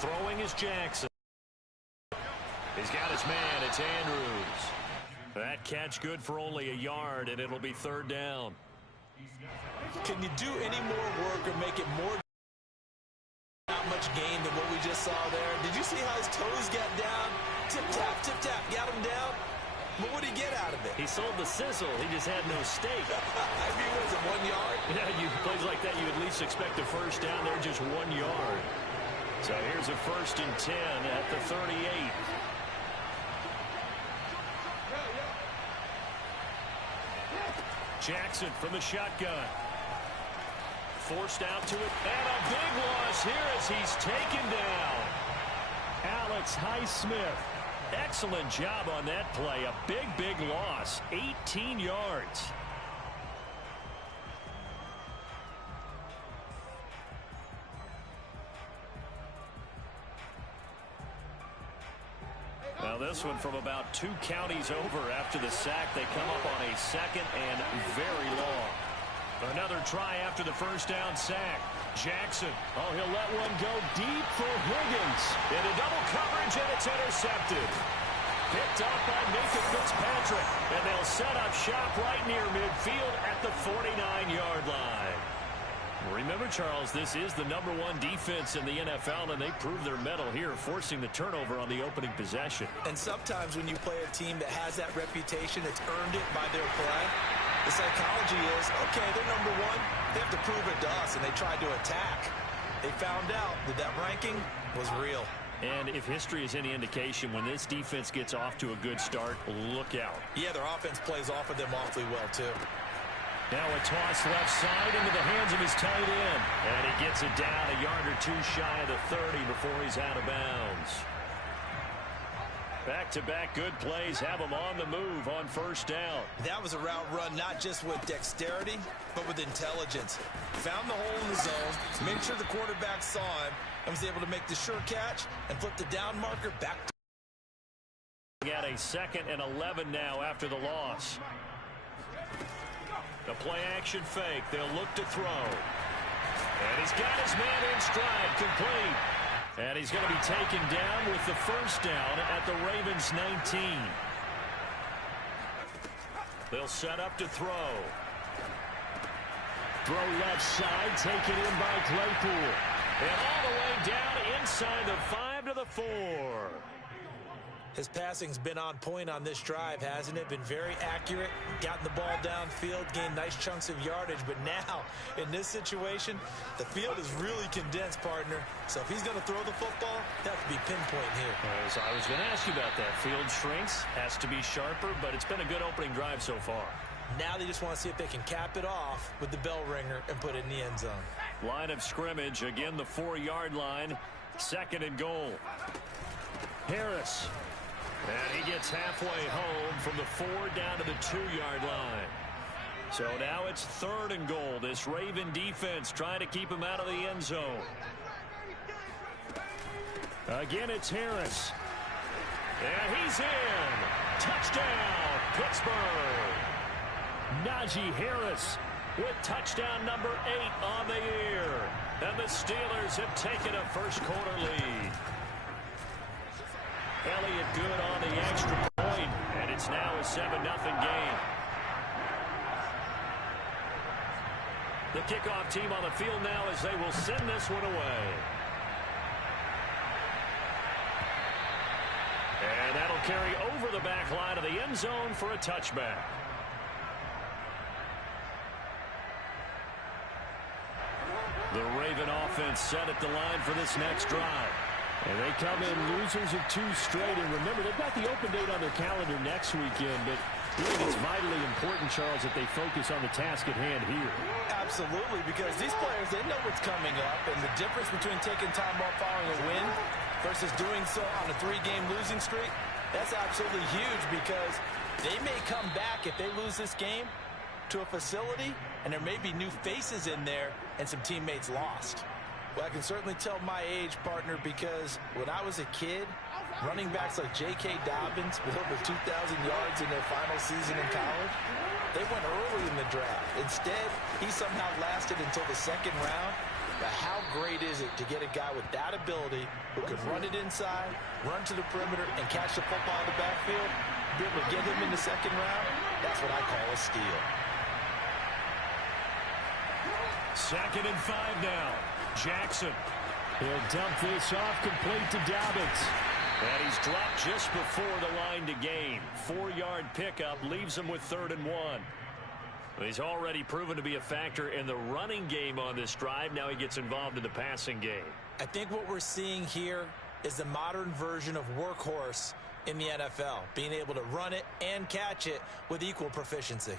Throwing is Jackson. He's got his man. It's Andrews. That catch good for only a yard, and it'll be third down. Can you do any more work or make it more not much gain than what we just saw there? Did you see how his toes got down? Tip-tap, got him down. But what did he get out of it? He sold the sizzle. He just had no steak. I mean, was it 1 yard? Yeah, plays like that, you at least expect a first down. They're just 1 yard. So here's a 1st and 10 at the 38. Jackson from the shotgun. Forced out to it. And a big loss here as he's taken down. Alex Highsmith. Excellent job on that play. A big loss. 18 yards. Now this one from about 2 counties over after the sack. They come up on a 2nd and very long. Another try after the first down sack. Jackson. Oh, he'll let one go deep for Higgins. Into double coverage, and it's intercepted. Picked up by Nathan Fitzpatrick. And they'll set up shop right near midfield at the 49-yard line. Remember, Charles, this is the #1 defense in the NFL, and they proved their mettle here, forcing the turnover on the opening possession. And sometimes when you play a team that has that reputation, it's earned it by their play. The psychology is, okay, they're #1. They have to prove it to us, and they tried to attack. They found out that that ranking was real. And if history is any indication, when this defense gets off to a good start, look out. Yeah, their offense plays off of them awfully well, too. Now a toss left side into the hands of his tight end. And he gets it down a yard or 2 shy of the 30 before he's out of bounds. Back-to-back good plays have him on the move on first down. That was a route run not just with dexterity, but with intelligence. Found the hole in the zone, made sure the quarterback saw him, and was able to make the sure catch and flip the down marker back to. Got a 2nd and 11 now after the loss. The play-action fake. They'll look to throw. And he's got his man in stride, complete. And he's going to be taken down with the first down at the Ravens 19. They'll set up to throw. Throw left side, taken in by Claypool. And all the way down inside the 5 to the 4. His passing's been on point on this drive, hasn't it? Been very accurate, gotten the ball downfield, gained nice chunks of yardage. But now, in this situation, the field is really condensed, partner. So if he's going to throw the football, that have to be pinpoint here. As I was going to ask you about that. Field shrinks, has to be sharper, but it's been a good opening drive so far. Now they just want to see if they can cap it off with the bell ringer and put it in the end zone. Line of scrimmage, again the 4-yard line. 2nd and goal. Harris. And he gets halfway home from the 4 down to the 2-yard line. So now it's 3rd and goal. This Raven defense trying to keep him out of the end zone. Again, it's Harris. And he's in. Touchdown, Pittsburgh. Najee Harris with touchdown number 8 on the year. And the Steelers have taken a first-quarter lead. Elliott good on the extra point, and it's now a 7-0 game. The kickoff team on the field now as they will send this one away. And that'll carry over the back line of the end zone for a touchback. The Raven offense set at the line for this next drive. And they come in losers of 2 straight. And remember, they've got the open date on their calendar next weekend. But really, it's vitally important, Charles, that they focus on the task at hand here. Absolutely, because these players, they know what's coming up. And the difference between taking time off following a win versus doing so on a 3-game losing streak, that's absolutely huge because they may come back if they lose this game to a facility, and there may be new faces in there and some teammates lost. Well, I can certainly tell my age, partner, because when I was a kid, running backs like J.K. Dobbins with over 2,000 yards in their final season in college, they went early in the draft. Instead, he somehow lasted until the 2nd round. But how great is it to get a guy with that ability who can run it inside, run to the perimeter, and catch the football in the backfield? Be able to get him in the second round? That's what I call a steal. 2nd and 5 now. Jackson. He'll dump this off complete to Dobbins. And he's dropped just before the line to gain. 4-yard pickup leaves him with 3rd and 1. He's already proven to be a factor in the running game on this drive. Now he gets involved in the passing game. I think what we're seeing here is the modern version of workhorse in the NFL, being able to run it and catch it with equal proficiency.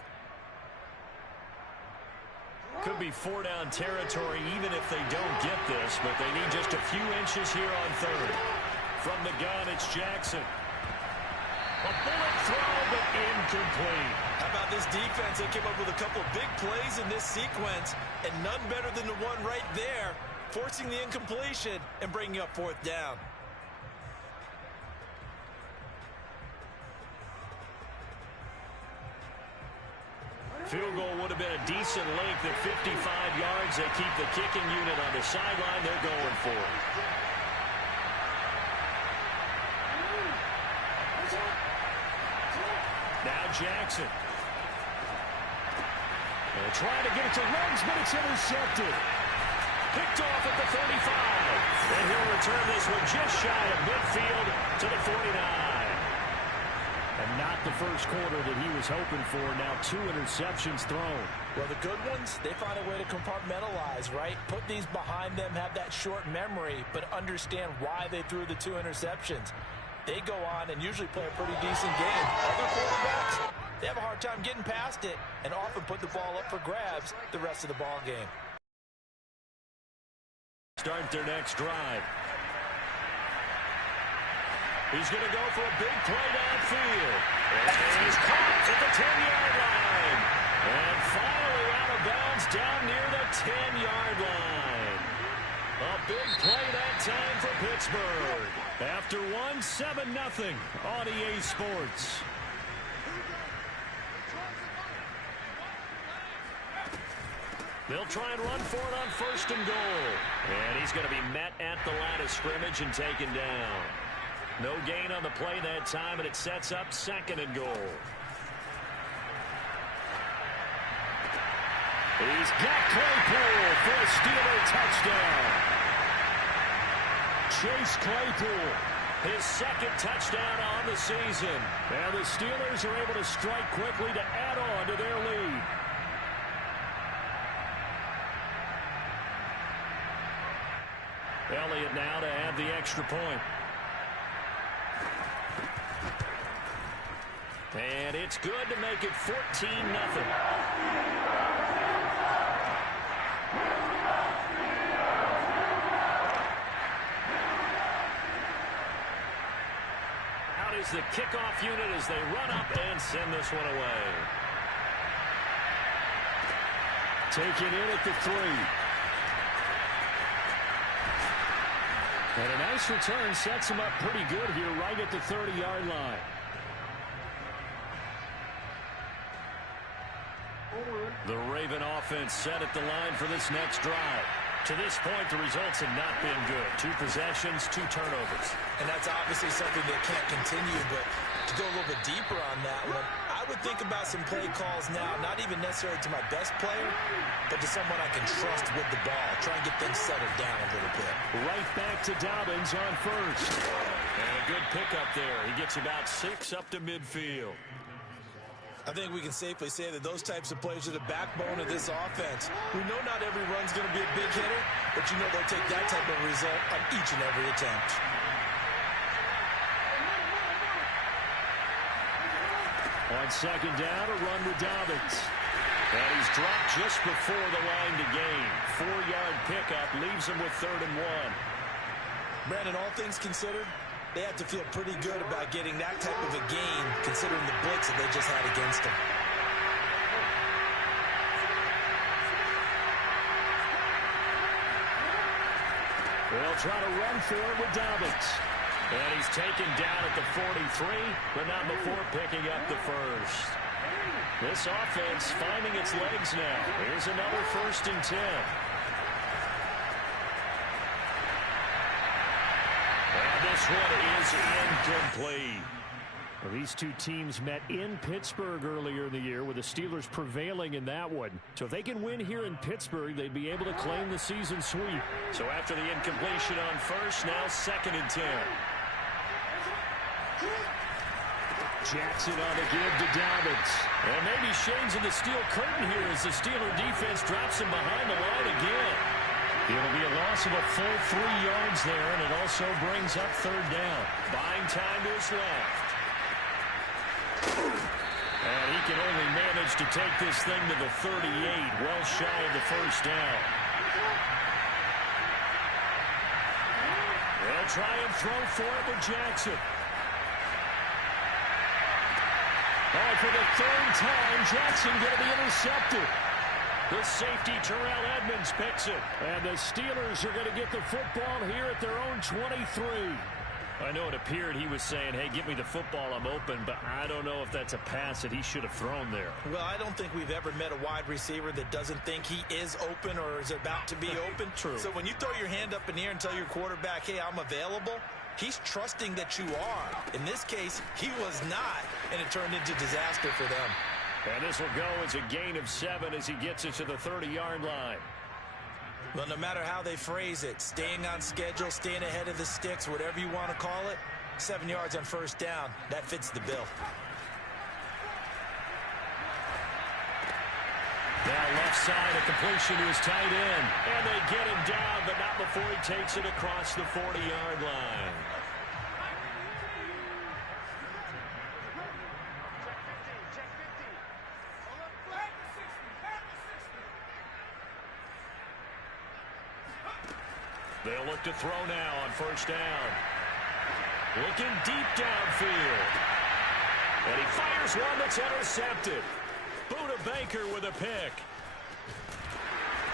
Could be 4-down territory even if they don't get this, but they need just a few inches here on 3rd. From the gun, it's Jackson. A bullet throw, but incomplete. How about this defense? They came up with a couple of big plays in this sequence, and none better than the one right there, forcing the incompletion and bringing up 4th down. Field goal would have been a decent length at 55 yards. They keep the kicking unit on the sideline. They're going for it. Now Jackson. They're trying to get it to Ruggs, but it's intercepted. Picked off at the 35. And he'll return this one just shy of midfield to the 49. And not the first quarter that he was hoping for. Now 2 interceptions thrown. Well, the good ones, they find a way to compartmentalize, right? Put these behind them, have that short memory, but understand why they threw the 2 interceptions. They go on and usually play a pretty decent game. Other quarterbacks, they have a hard time getting past it and often put the ball up for grabs the rest of the ball game. Start their next drive. He's going to go for a big play downfield. And he's caught at the 10-yard line. And finally out of bounds down near the 10-yard line. A big play that time for Pittsburgh. After 7-0 on EA Sports. They'll try and run for it on 1st and goal. And he's going to be met at the line of scrimmage and taken down. No gain on the play that time, and it sets up 2nd and goal. He's got Claypool for a Steeler touchdown. Chase Claypool, his 2nd touchdown on the season. And the Steelers are able to strike quickly to add on to their lead. Elliott now to add the extra point. And it's good to make it 14-0. Out is the kickoff unit as they run up and send this one away. Taken in at the 3. And a nice return sets him up pretty good here right at the 30-yard line. The Raven offense set at the line for this next drive. To this point, the results have not been good. 2 possessions, 2 turnovers. And that's obviously something that can't continue, but to go a little bit deeper on that one, I would think about some play calls now, not even necessarily to my best player, but to someone I can trust with the ball. Try and get things settled down a little bit. Right back to Dobbins on 1st. And a good pickup there. He gets about 6 up to midfield. I think we can safely say that those types of plays are the backbone of this offense. We know not every run's going to be a big hitter, but you know they'll take that type of result on each and every attempt. On 2nd down, a run with Dobbins. And he's dropped just before the line to gain. 4-yard pickup leaves him with 3rd and 1. Brandon, all things considered, they have to feel pretty good about getting that type of a gain, considering the blitz that they just had against them. They'll try to run for it with Dobbins. And he's taken down at the 43, but not before picking up the 1st. This offense finding its legs now. Here's another 1st and 10. this one is incomplete. Well, these two teams met in Pittsburgh earlier in the year with the Steelers prevailing in that one. So if they can win here in Pittsburgh, they'd be able to claim the season sweep. So after the incompletion on first, now 2nd and 10. Jackson on the give to Dobbins. And maybe Shane's in the steel curtain here as the Steeler defense drops him behind the line again. It'll be a loss of a full 3 yards there, and it also brings up 3rd down. Buying time to his left. And he can only manage to take this thing to the 38, well shy of the 1st down. They'll try and throw for it with Jackson. Oh, for the 3rd time, Jackson going to be intercepted. The safety, Terrell Edmonds, picks it. And the Steelers are going to get the football here at their own 23. I know it appeared he was saying, hey, give me the football, I'm open, but I don't know if that's a pass that he should have thrown there. Well, I don't think we've ever met a wide receiver that doesn't think he is open or is about to be open. True. So when you throw your hand up in the air and tell your quarterback, hey, I'm available, he's trusting that you are. In this case, he was not, and it turned into disaster for them. And this will go as a gain of 7 as he gets it to the 30-yard line. Well, no matter how they phrase it, staying on schedule, staying ahead of the sticks, whatever you want to call it, 7 yards on 1st down, that fits the bill. Now left side, a completion to his tight end. And they get him down, but not before he takes it across the 40-yard line. They'll look to throw now on 1st down. Looking deep downfield. And he fires one that's intercepted. Buda Baker with a pick.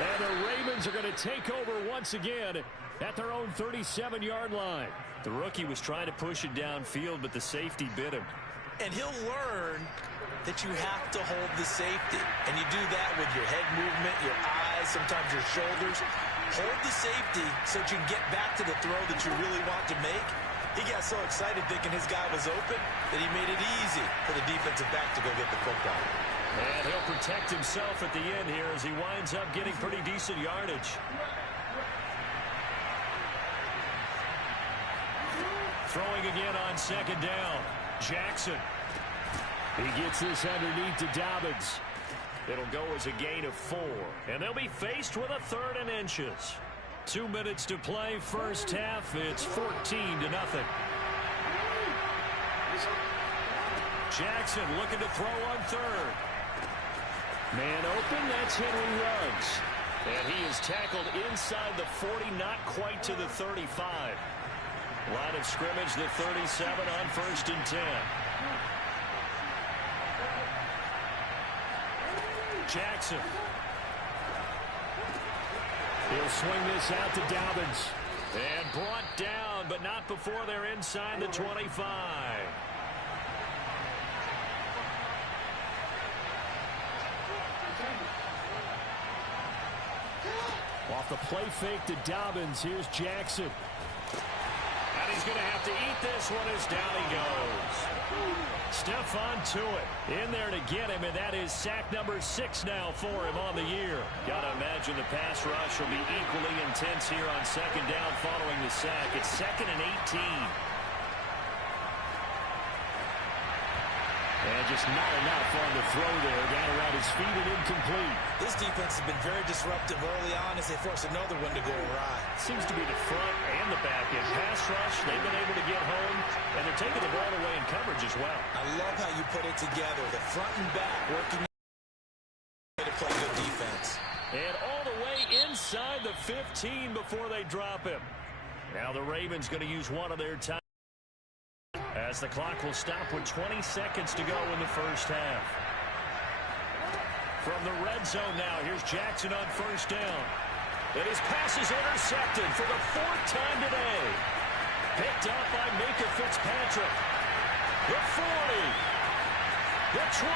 And the Ravens are going to take over once again at their own 37-yard line. The rookie was trying to push it downfield, but the safety bit him. And he'll learn that you have to hold the safety. And you do that with your head movement, your eyes, sometimes your shoulders. Hold the safety so that you can get back to the throw that you really want to make. He got so excited thinking his guy was open that he made it easy for the defensive back to go get the football. And he'll protect himself at the end here as he winds up getting pretty decent yardage. Throwing again on 2nd down. Jackson. He gets this underneath to Dobbins. It'll go as a gain of 4. And they'll be faced with a 3rd and inches. 2 minutes to play, 1st half. It's 14-0. Jackson looking to throw on 3rd. Man open, that's Henry Ruggs. And he is tackled inside the 40, not quite to the 35. Line of scrimmage, the 37 on 1st and 10. Jackson. He'll swing this out to Dobbins. And brought down, but not before they're inside the 25. Off the play fake to Dobbins, here's Jackson. And he's going to have to eat this one as down he goes. Stephon Tuitt in there to get him, and that is sack number 6 now for him on the year. Got to imagine the pass rush will be equally intense here on 2nd down following the sack. It's 2nd and 18. And just not enough on the throw there. Got around his feet and incomplete. This defense has been very disruptive early on as they force another one to go awry. Seems to be the front and the back end. Pass rush, they've been able to get home, and they're taking the ball away in coverage as well. I love how you put it together. The front and back working to play good defense. And all the way inside the 15 before they drop him. Now the Ravens going to use one of their time as the clock will stop with 20 seconds to go in the 1st half. From the red zone now, here's Jackson on 1st down. And his pass is intercepted for the 4th time today. Picked up by Minka Fitzpatrick. The 40. The 20.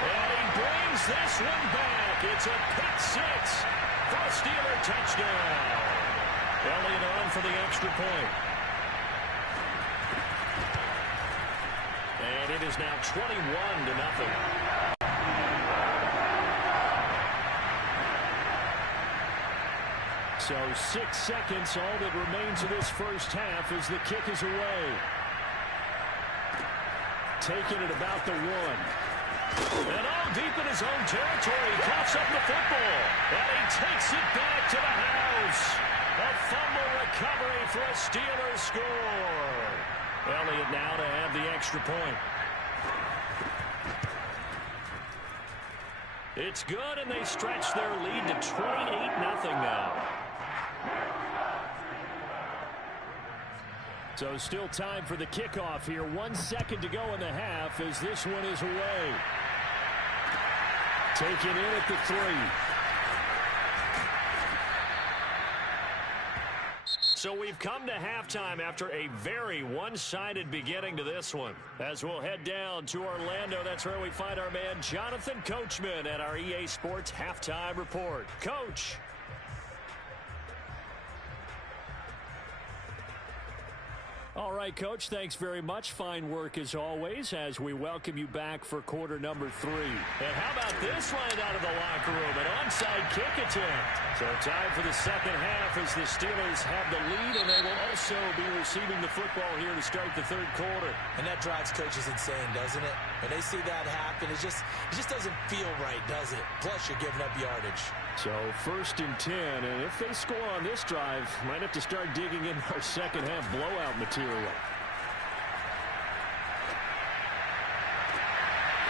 And he brings this one back. It's a pick 6 for a Steeler touchdown. Elliott on for the extra point. And it is now 21-0. So 6 seconds, all that remains of this first half as the kick is away. Taking it about the 1. And all deep in his own territory, he coughs up the football. And he takes it back to the house. A fumble recovery for a Steelers score. Elliott now to have the extra point. It's good, and they stretch their lead to 28-0 now. So still time for the kickoff here. 1 second to go in the half as this one is away. Taken in at the 3. So we've come to halftime after a very one-sided beginning to this one. As we'll head down to Orlando, that's where we find our man Jonathan Coachman at our EA Sports Halftime Report. Coach. All right, Coach, thanks very much. Fine work as always as we welcome you back for quarter number 3. And how about this line out of the locker room? An onside kick attempt. So time for the second half as the Steelers have the lead, and they will also be receiving the football here to start the third quarter. And that drives coaches insane, doesn't it? When they see that happen, it just doesn't feel right, does it? Plus, you're giving up yardage. So 1st and 10, and if they score on this drive, might have to start digging in our second half blowout material.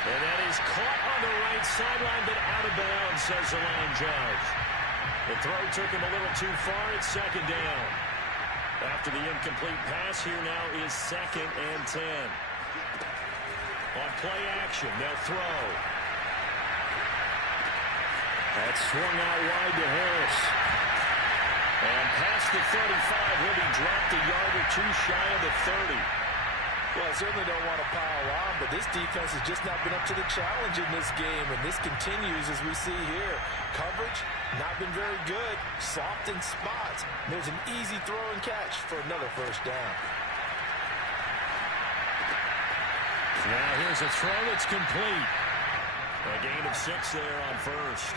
And that is caught on the right sideline, but out of bounds, says the line judge. The throw took him a little too far. It's second down. After the incomplete pass, here now is 2nd and 10. On play action, they'll throw. That's swung out wide to Harris. And past the 35, he'll be dropped a yard or 2 shy of the 30. Well, I certainly don't want to pile on, but this defense has just not been up to the challenge in this game, and this continues as we see here. Coverage, not been very good. Soft in spots. There's an easy throw and catch for another first down. Now here's a throw that's complete. A gain of 6 there on first.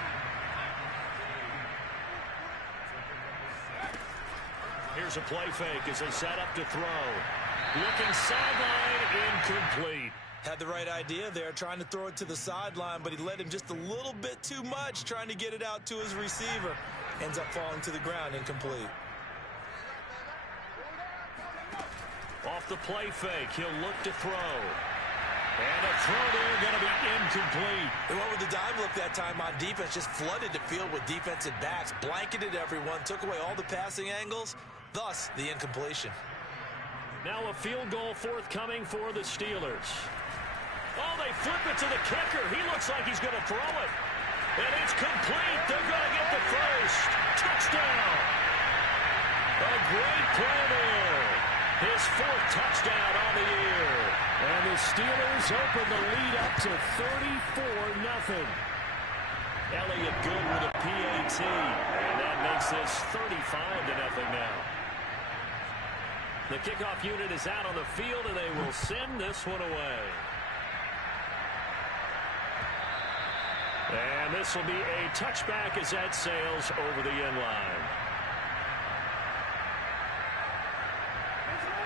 Here's a play fake as they set up to throw. Looking sideline, incomplete. Had the right idea there, trying to throw it to the sideline, but he led him just a little bit too much, trying to get it out to his receiver. Ends up falling to the ground, incomplete. Off the play fake, he'll look to throw. And a throw there going to be incomplete. They went with the dime look that time on defense, just flooded the field with defensive backs, blanketed everyone, took away all the passing angles, thus the incompletion. Now a field goal forthcoming for the Steelers. Oh, they flip it to the kicker. He looks like he's going to throw it. And it's complete. They're going to get the first. Touchdown. A great play there. His 4th touchdown on the year. And the Steelers open the lead up to 34-0. Elliott good with a PAT. And that makes this 35-0 now. The kickoff unit is out on the field, and they will send this one away. And this will be a touchback as that sails over the end line.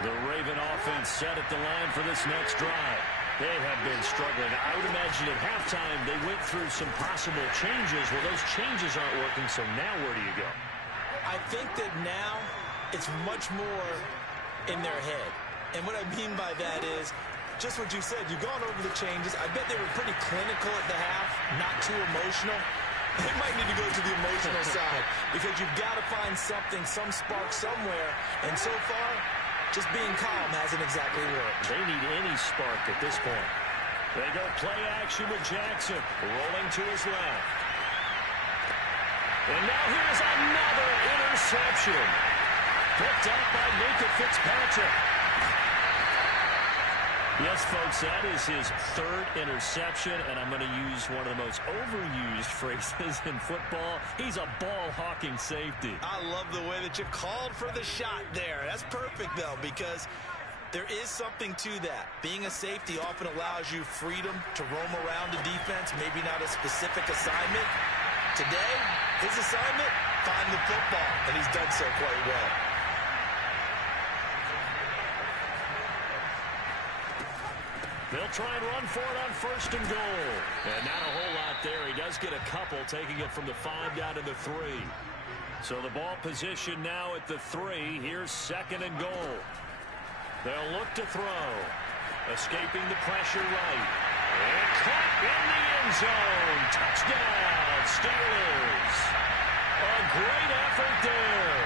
The Raven offense set at the line for this next drive. They have been struggling. I would imagine at halftime they went through some possible changes. Well, those changes aren't working, so now where do you go? I think that now it's much more in their head. And what I mean by that is just what you said. You've gone over the changes. I bet they were pretty clinical at the half, not too emotional. They might need to go to the emotional side because you've got to find something, some spark somewhere. And so far, just being calm hasn't exactly worked. They need any spark at this point. They go play action with Jackson, rolling to his left. And now here's another interception. Picked up by Minka Fitzpatrick. Yes, folks, that is his third interception, and I'm going to use one of the most overused phrases in football. He's a ball-hawking safety. I love the way that you called for the shot there. That's perfect, though, because there is something to that. Being a safety often allows you freedom to roam around the defense, maybe not a specific assignment. Today, his assignment, find the football, and he's done so quite well. They'll try and run for it on 1st and goal. And not a whole lot there. He does get a couple, taking it from the 5 down to the 3. So the ball position now at the 3. Here's 2nd and goal. They'll look to throw. Escaping the pressure right. And caught in the end zone. Touchdown, Steelers. A great effort there.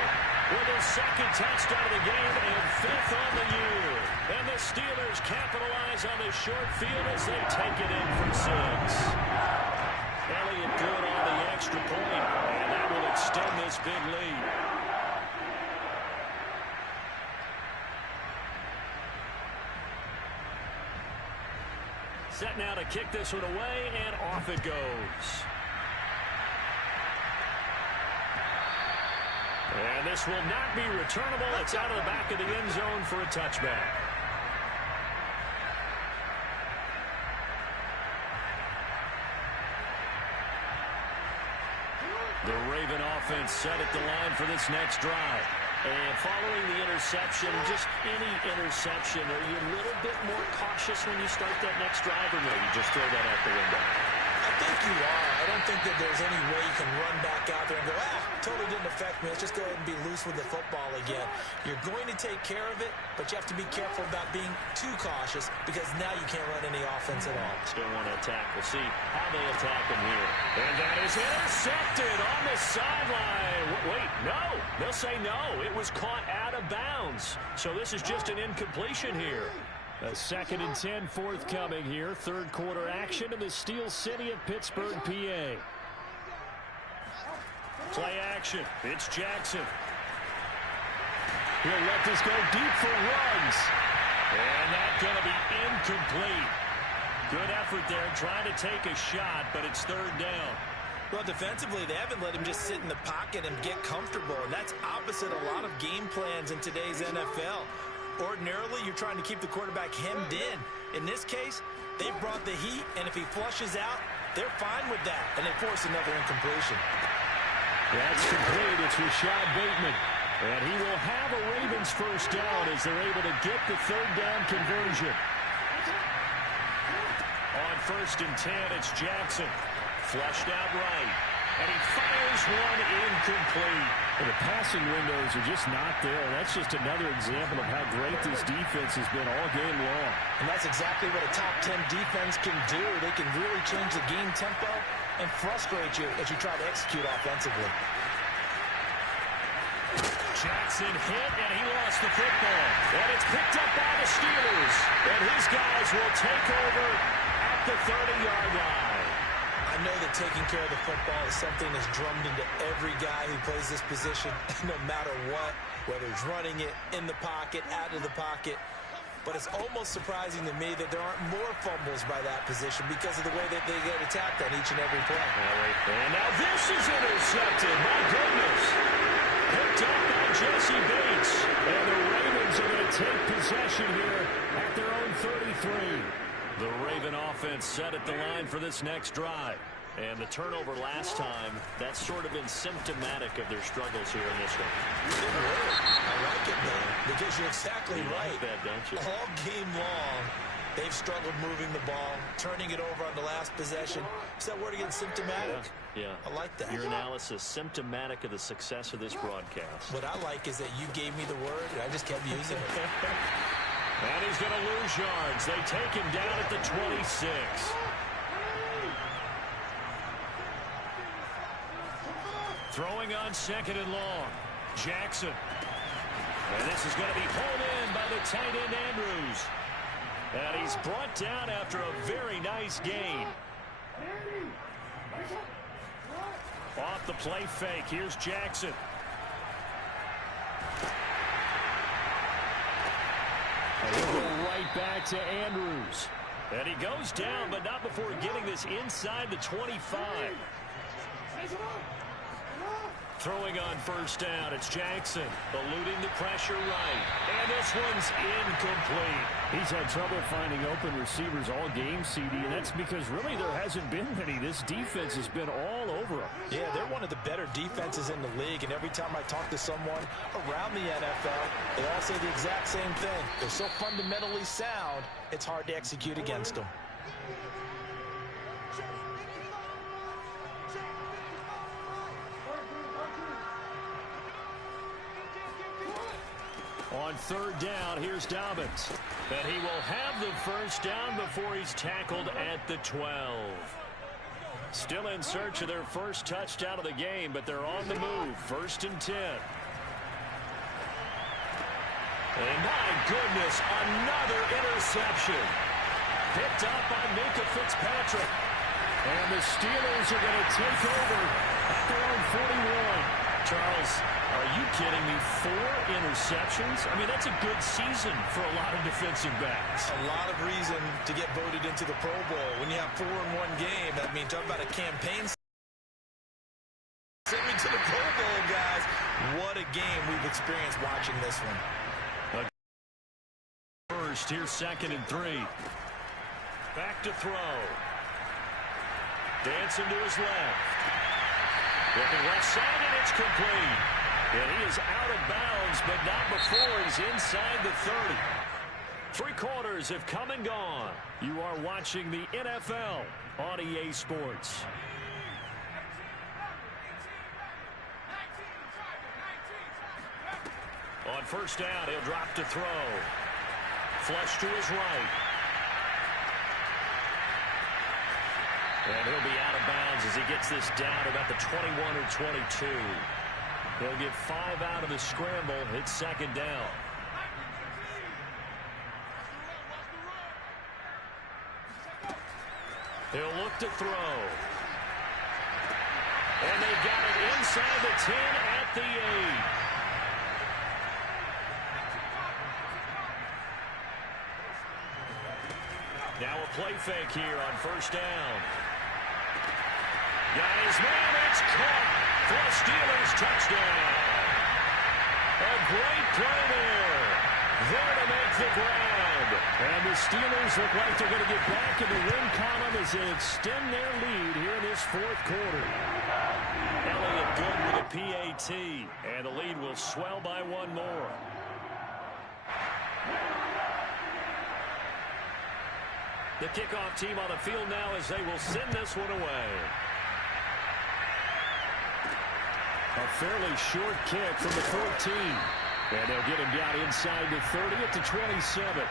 With his 2nd touchdown of the game and 5th on the year. And the Steelers capitalize on the short field as they take it in for 6. Elliott good on the extra point, and that will extend this big lead. Set now to kick this one away, and off it goes. And this will not be returnable. It's out of the back of the end zone for a touchback. The Raven offense set at the line for this next drive. And following the interception, just any interception, are you a little bit more cautious when you start that next drive, or no, you just throw that out the window? I think you are. I don't think that there's any way you can run back out there and go, totally didn't affect me. Let's just go ahead and be loose with the football again. You're going to take care of it, but you have to be careful about being too cautious because now you can't run any offense at all. Still want to attack. We'll see how they attack him here. And that is intercepted on the sideline. Wait, no. They'll say no. It was caught out of bounds. So this is just an incompletion here. A 2nd and 10 forthcoming here. 3rd quarter action in the Steel City of Pittsburgh, PA. Play action. It's Jackson. He'll let this go deep for runs. And that's going to be incomplete. Good effort there trying to take a shot, but it's 3rd down. Well, defensively, they haven't let him just sit in the pocket and get comfortable, and that's opposite a lot of game plans in today's NFL. Ordinarily, you're trying to keep the quarterback hemmed in. In this case, they brought the heat, and if he flushes out, they're fine with that, and they force another incompletion. That's complete. It's Rashad Bateman. And he will have a Ravens 1st down as they're able to get the 3rd down conversion. On 1st and 10, it's Jackson. Flushed out right. And he fires one incomplete. And the passing windows are just not there. That's just another example of how great this defense has been all game long. And that's exactly what a top 10 defense can do. They can really change the game tempo and frustrate you as you try to execute offensively. Jackson hit, and he lost the football. And it's picked up by the Steelers. And his guys will take over at the 30-yard line. I know that taking care of the football is something that's drummed into every guy who plays this position, no matter what, whether he's running it, in the pocket, out of the pocket. But it's almost surprising to me that there aren't more fumbles by that position because of the way that they get attacked on each and every play. And now this is intercepted. My goodness. Picked up by Jesse Bates. And the Ravens are going to take possession here at their own 33. The Raven offense set at the line for this next drive. And the turnover last time, that's sort of been symptomatic of their struggles here in this one. I like it, man, because you're exactly right. Like that, don't you? All game long, they've struggled moving the ball, turning it over on the last possession. Is that word again, symptomatic? Yeah. I like that. Your analysis, symptomatic of the success of this broadcast. What I like is that you gave me the word, and I just kept using it. And he's going to lose yards. They take him down at the 26. Throwing on 2nd and long. Jackson. And this is going to be pulled in by the tight end Andrews. And he's brought down after a very nice gain. Off the play fake. Here's Jackson. He'll go right back to Andrews. And he goes down, but not before getting this inside the 25. Throwing on first down, it's Jackson, eluding the pressure right. And this one's incomplete. He's had trouble finding open receivers all game, CD, and that's because really there hasn't been many. This defense has been all over them. Yeah, they're one of the better defenses in the league, and every time I talk to someone around the NFL, they all say the exact same thing. They're so fundamentally sound, it's hard to execute against them. On third down, here's Dobbins. And he will have the first down before he's tackled at the 12. Still in search of their first touchdown of the game, but they're on the move. 1st and 10. And my goodness, another interception. Picked up by Minka Fitzpatrick. And the Steelers are going to take over at their own 41. Charles, are you kidding me? 4 interceptions? I mean, that's a good season for a lot of defensive backs. A lot of reason to get voted into the Pro Bowl. When you have 4 in one game, I mean, talk about a campaign. Send me to the Pro Bowl, guys. What a game we've experienced watching this one. First, here's 2nd and 3. Back to throw. Dancing to his left. Looking left side, and it's complete. And he is out of bounds, but not before he's inside the 30. 3 quarters have come and gone. You are watching the NFL on EA Sports. On first down, he'll drop to throw. Flush to his right. And he'll be out of bounds as he gets this down about the 21 or 22. He'll get 5 out of the scramble. It's 2nd down. He'll look to throw. And they got it inside the 10 at the 8. Now a play fake here on first down. Got his man, it's caught for a Steelers touchdown. A great play there. There to make the grab. And the Steelers look like they're going to get back in the win column as they extend their lead here in this 4th quarter. Elliott good with a PAT. And the lead will swell by 1 more. The kickoff team on the field now as they will send this one away. A fairly short kick from the 14. And they'll get him down inside the 30 at the 27.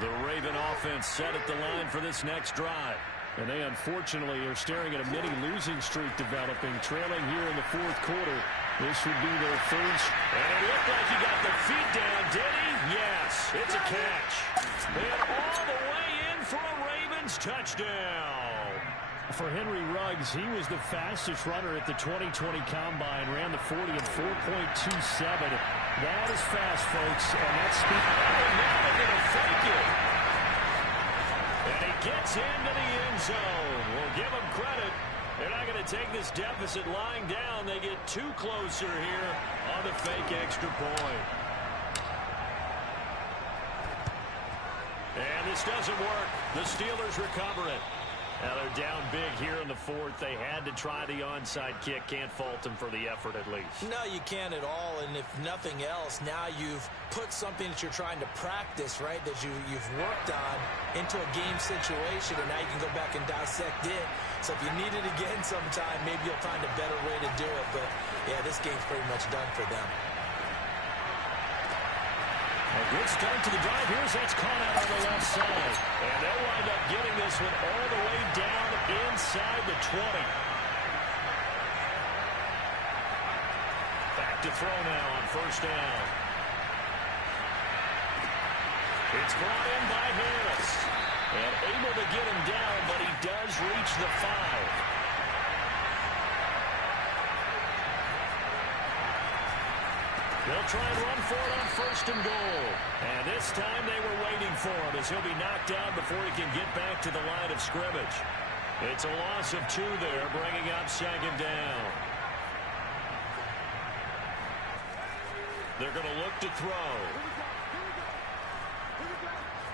The Raven offense set at the line for this next drive. And they unfortunately are staring at a mini losing streak developing, trailing here in the 4th quarter. This would be their first. And it looked like he got the feet down, did he? Yes, it's a catch. And all the way in for a Ravens touchdown. For Henry Ruggs, he was the fastest runner at the 2020 Combine, ran the 40 in 4.27. That is fast, folks, and that's speed. Oh, now they're going to fake it. And he gets into the end zone. We'll give him credit. They're not going to take this deficit lying down. They get 2 closer here on the fake extra point. And this doesn't work. The Steelers recover it. Now they're down big here in the 4th. They had to try the onside kick. Can't fault them for the effort at least. No, you can't at all. And if nothing else, now you've put something that you're trying to practice, right, that you've worked on into a game situation, and now you can go back and dissect it. So if you need it again sometime, maybe you'll find a better way to do it. But, yeah, this game's pretty much done for them. A good start to the drive. Here's that's caught out on the left side. And they'll wind up getting this one all the way down inside the 20. Back to throw now on first down. It's brought in by Harris. And able to get him down, but he does reach the 5. They'll try and run for it on 1st and goal. And this time they were waiting for him as he'll be knocked down before he can get back to the line of scrimmage. It's a loss of 2 there, bringing up 2nd down. They're going to look to throw.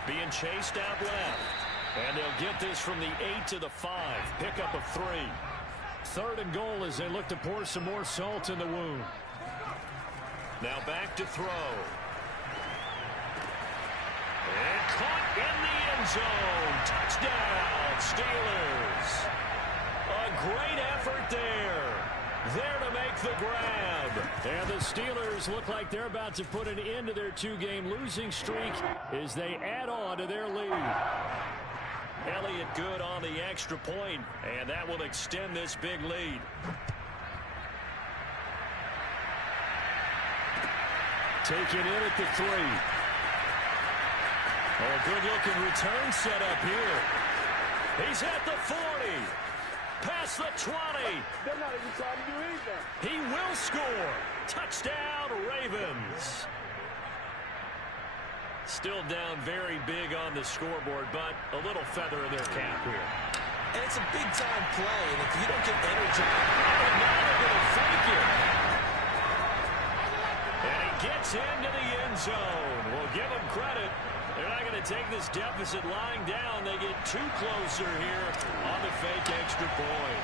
Being chased out left. And they'll get this from the 8 to the 5. Pickup of 3. 3rd and goal as they look to pour some more salt in the wound. Now back to throw. And caught in the end zone. Touchdown, Steelers. A great effort there. There to make the grab. And the Steelers look like they're about to put an end to their 2-game losing streak as they add on to their lead. Elliott good on the extra point, and that will extend this big lead. Taken in at the 3. Oh, a good-looking return set up here. He's at the 40. Past the 20. They're not even trying to do anything. He will score. Touchdown, Ravens. Still down very big on the scoreboard, but a little feather in their cap here. And it's a big-time play, and if you don't get energy... Oh, now they're going to fake it. And he gets into the end zone. We'll give him credit. They're not going to take this deficit lying down. They get 2 closer here on the fake extra point.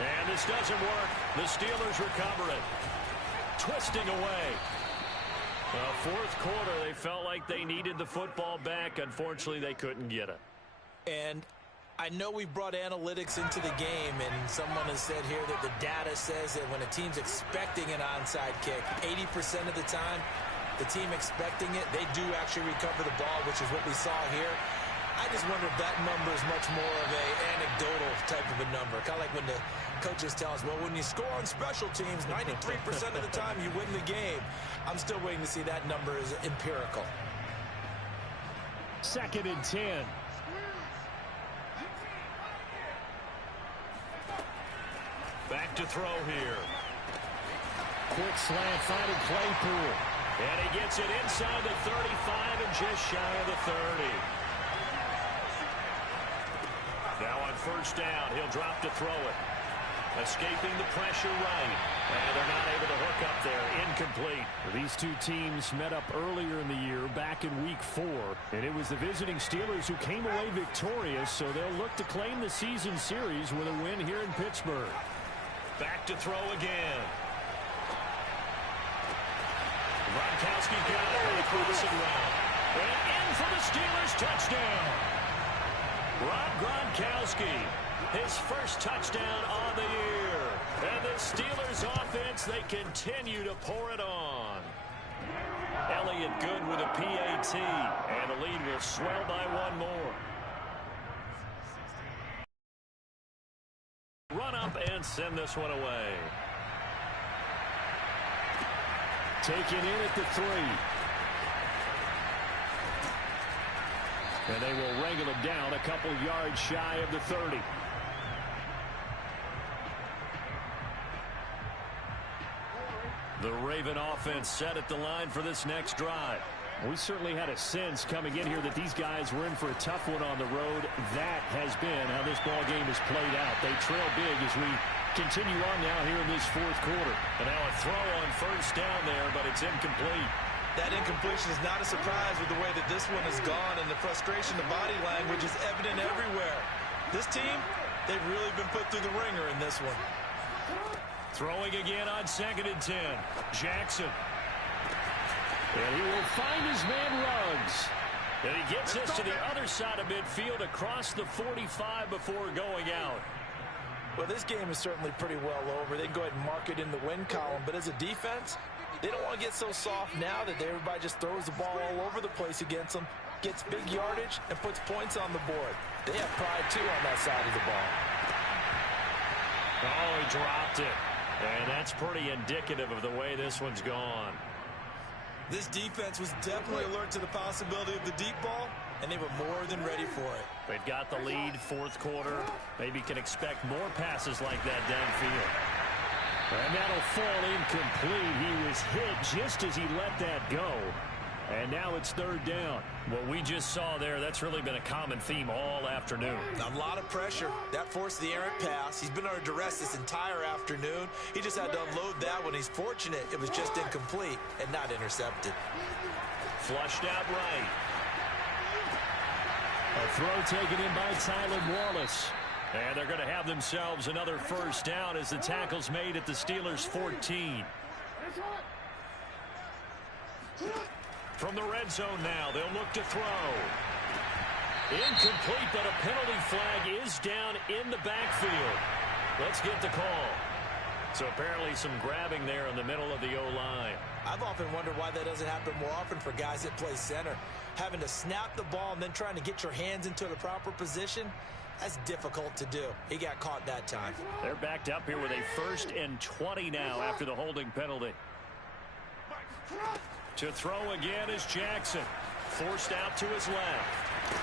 And this doesn't work. The Steelers recover it. Twisting away. 4th quarter, they felt like they needed the football back. Unfortunately, they couldn't get it. And I know we brought analytics into the game, and someone has said here that the data says that when a team's expecting an onside kick, 80% of the time, the team expecting it, they do actually recover the ball, which is what we saw here. I just wonder if that number is much more of a anecdotal type of a number. Kind of like when the coaches tell us, well, when you score on special teams, 93% of the time you win the game. I'm still waiting to see that number is empirical. 2nd and 10. Back to throw here. Quick slant, finding Claypool. And he gets it inside the 35 and just shy of the 30. Now on 1st down, he'll drop to throw it. Escaping the pressure right. And they're not able to hook up there. Incomplete. These 2 teams met up earlier in the year, back in Week 4. And it was the visiting Steelers who came away victorious, so they'll look to claim the season series with a win here in Pittsburgh. Back to throw again. Gronkowski got it on the crossing route. And in for the Steelers touchdown. Rob Gronkowski, his 1st touchdown on the year. And the Steelers offense, they continue to pour it on. Elliott good with a PAT, and the lead will swell by 1 more. Run up and send this one away. Taken in at the 3. And they will wrangle him down a couple yards shy of the 30. The Raven offense set at the line for this next drive. We certainly had a sense coming in here that these guys were in for a tough one on the road. That has been how this ball game has played out. They trail big as we continue on now here in this 4th quarter. And now a throw on 1st down there, but it's incomplete. That incompletion is not a surprise with the way that this one has gone, and the frustration, the body language is evident everywhere. This team, they've really been put through the ringer in this one. Throwing again on 2nd and 10. Jackson. And he will find his man Ruggs. And he gets this to the other side of midfield across the 45 before going out. Well, this game is certainly pretty well over. They can go ahead and mark it in the win column, but as a defense, they don't want to get so soft now that everybody just throws the ball all over the place against them, gets big yardage, and puts points on the board. They have pride, too, on that side of the ball. Oh, he dropped it. And that's pretty indicative of the way this one's gone. This defense was definitely alert to the possibility of the deep ball, and they were more than ready for it. They've got the lead, 4th quarter. Maybe can expect more passes like that downfield. And that'll fall incomplete. He was hit just as he let that go. And now it's third down. What we just saw there, that's really been a common theme all afternoon. A lot of pressure. That forced the errant pass. He's been under duress this entire afternoon. He just had to unload that one. He's fortunate it was just incomplete and not intercepted. Flushed out right. A throw taken in by Tyler Wallace. And they're going to have themselves another first down as the tackle's made at the Steelers' 14. From the red zone now, they'll look to throw. Incomplete, but a penalty flag is down in the backfield. Let's get the call. So apparently some grabbing there in the middle of the O-line. I've often wondered why that doesn't happen more often for guys that play center. Having to snap the ball and then trying to get your hands into the proper position, that's difficult to do. He got caught that time. They're backed up here with a 1st and 20 now after the holding penalty. To throw again is Jackson. Forced out to his left.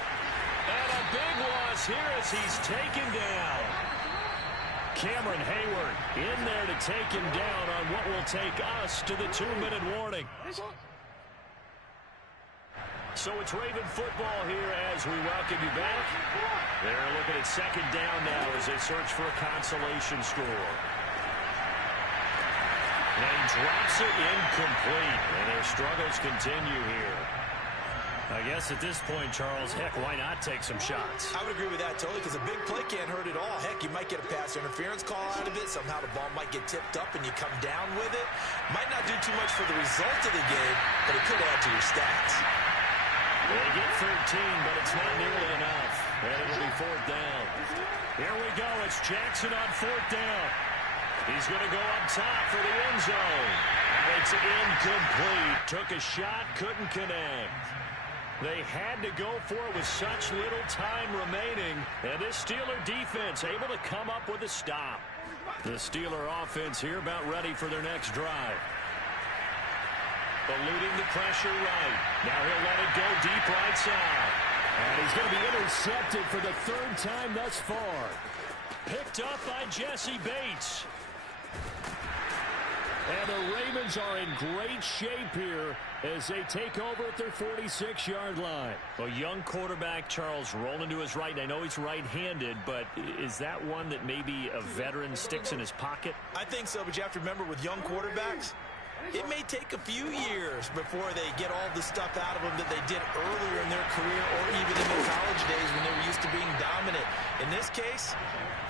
And a big loss here as he's taken down. Cameron Hayward in there to take him down on what will take us to the 2-minute warning. So it's Raven football here as we welcome you back. They're looking at 2nd down now as they search for a consolation score. And he drops it incomplete, and their struggles continue here. I guess at this point, Charles, heck, why not take some shots? I would agree with that totally because a big play can't hurt at all. Heck, you might get a pass interference call out of it. Somehow the ball might get tipped up and you come down with it. Might not do too much for the result of the game, but it could add to your stats. They get 13, but it's not nearly enough. And it'll be 4th down. Here we go. It's Jackson on 4th down. He's going to go up top for the end zone. And it's incomplete. Took a shot, couldn't connect. They had to go for it with such little time remaining. And this Steeler defense able to come up with a stop. The Steeler offense here about ready for their next drive. Eluding the pressure right. Now he'll let it go deep right side. And he's going to be intercepted for the 3rd time thus far. Picked up by Jesse Bates. And the Ravens are in great shape here as they take over at their 46-yard line. A young quarterback, Charles, rolling to his right. And I know he's right-handed, but is that one that maybe a veteran sticks in his pocket? I think so, but you have to remember with young quarterbacks, it may take a few years before they get all the stuff out of them that they did earlier in their career or even in their college days when they were used to being dominant. In this case,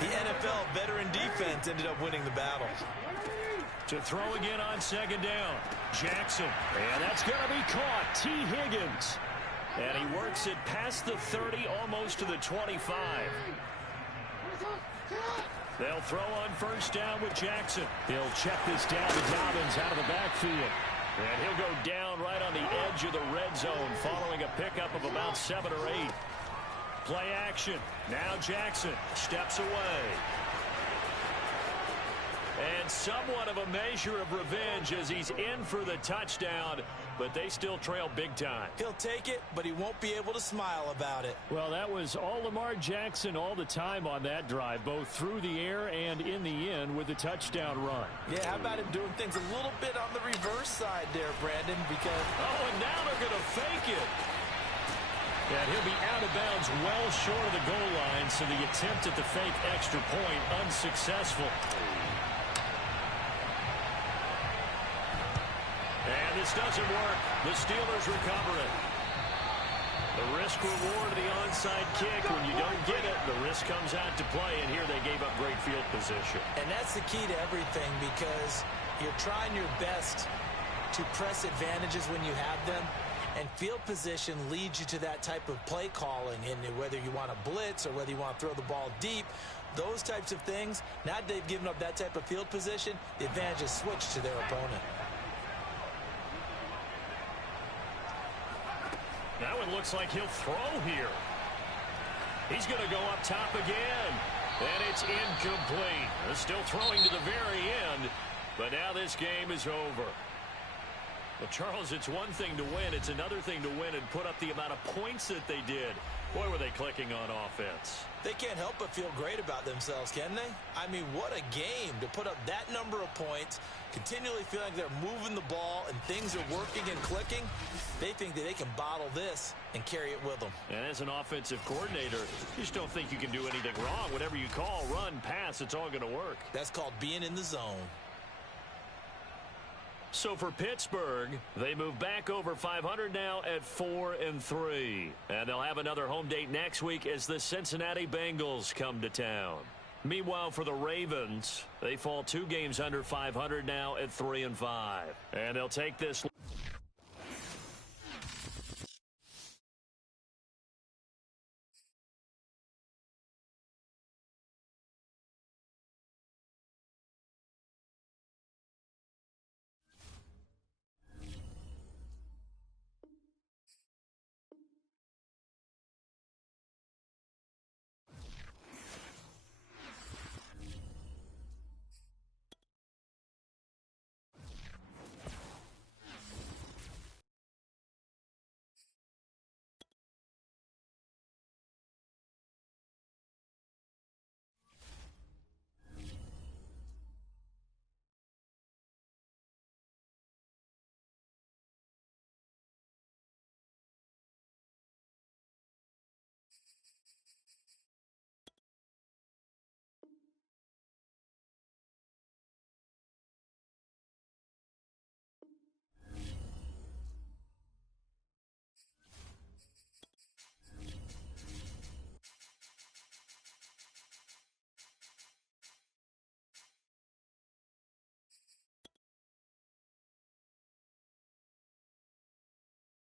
the NFL veteran defense ended up winning the battle. To throw again on 2nd down. Jackson. And that's going to be caught. T. Higgins. And he works it past the 30, almost to the 25. They'll throw on 1st down with Jackson. He'll check this down to Dobbins out of the backfield. And he'll go down right on the edge of the red zone following a pickup of about 7 or 8. Play action. Now Jackson steps away. And somewhat of a measure of revenge as he's in for the touchdown, but they still trail big time. He'll take it, but he won't be able to smile about it. Well, that was all Lamar Jackson all the time on that drive, both through the air and in the end with the touchdown run. Yeah, how about him doing things a little bit on the reverse side there, Brandon? Because and now they're going to fake it. And he'll be out of bounds well short of the goal line, so the attempt at the fake extra point unsuccessful. And this doesn't work. The Steelers recover it. The risk-reward of the onside kick. When you don't get it, the risk comes out to play, and here they gave up great field position. And that's the key to everything because you're trying your best to press advantages when you have them, and field position leads you to that type of play calling, and whether you want to blitz or whether you want to throw the ball deep, those types of things, now that they've given up that type of field position, the advantage is switched to their opponent. That one looks like he'll throw here. He's going to go up top again. And it's incomplete. They're still throwing to the very end. But now this game is over. Well, Charles, it's one thing to win. It's another thing to win and put up the amount of points that they did. Boy, were they clicking on offense. They can't help but feel great about themselves, can they? I mean, what a game to put up that number of points, continually feel like they're moving the ball and things are working and clicking. They think that they can bottle this and carry it with them. And as an offensive coordinator, you just don't think you can do anything wrong. Whatever you call, run, pass, it's all going to work. That's called being in the zone. So for Pittsburgh, they move back over 500 now at 4-3. And they'll have another home date next week as the Cincinnati Bengals come to town. Meanwhile, for the Ravens, they fall 2 games under 500 now at 3-5. And they'll take this